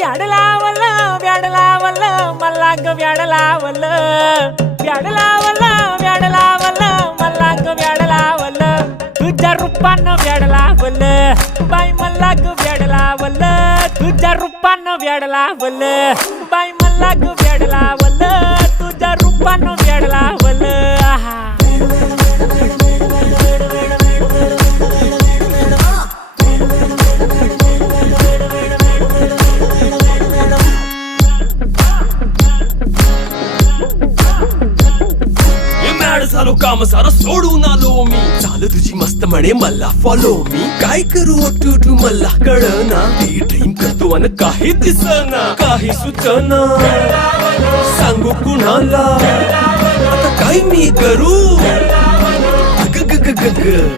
व्याड लावलं व्याड लावलं मला ग व्याड लावलं व्याड लावलं व्याड लावलं मला ग व्याड लावलं तुझ्या रूपानं व्याड लावलं बाई मला ग व्याड लावलं तुझ्या रूपानं व्याड लावलं बाई मला ग व्याड लावलं तुझ्या रूपानं व्याड लावलं आहा झालो काम सारं सोडून आलो मी चाल तुझी मस्त म्हणे मला फॉलो मी काय करू टू मला कळना ती ड्रीम करतो अन काही दिसना काही सुचना सांगू कुणाला आता काय मी करू ग ग ग ग ग